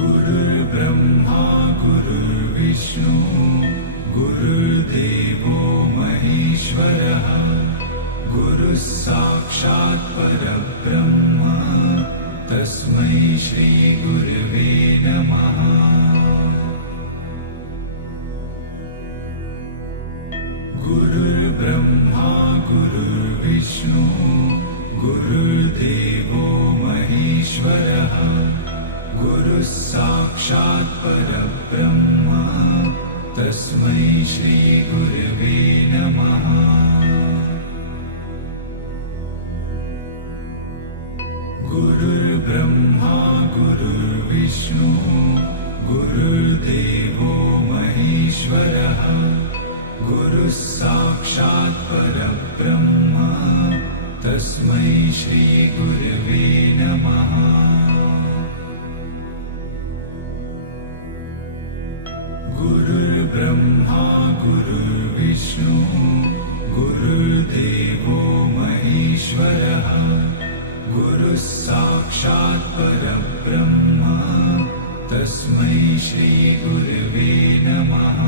गुरुर्ब्रह्मा गुरुर्विष्णु गुरुर्देवो महेश्वरः गुरुः साक्षात् परब्रह्म तस्मै श्री गुरवे नमः। गुरुर्ब्रह्मा गुरुर्विष्णु गुरुर्देवो महेश्वरः गुरुः साक्षात् परब्रह्म तस्मै श्री गुरवे नमः। गुरुर्ब्रह्मा गुरुर्विष्णु गुरुर्देवो महेश्वरः गुरुः साक्षात् परब्रह्म तस्मै श्री गुरवे नमः। गुरुर्ब्रह्मा गुरुर्विष्णु गुरुर्देवो महेश्वरः गुरुः साक्षात् परब्रह्म तस्मै श्री गुरवे नमः।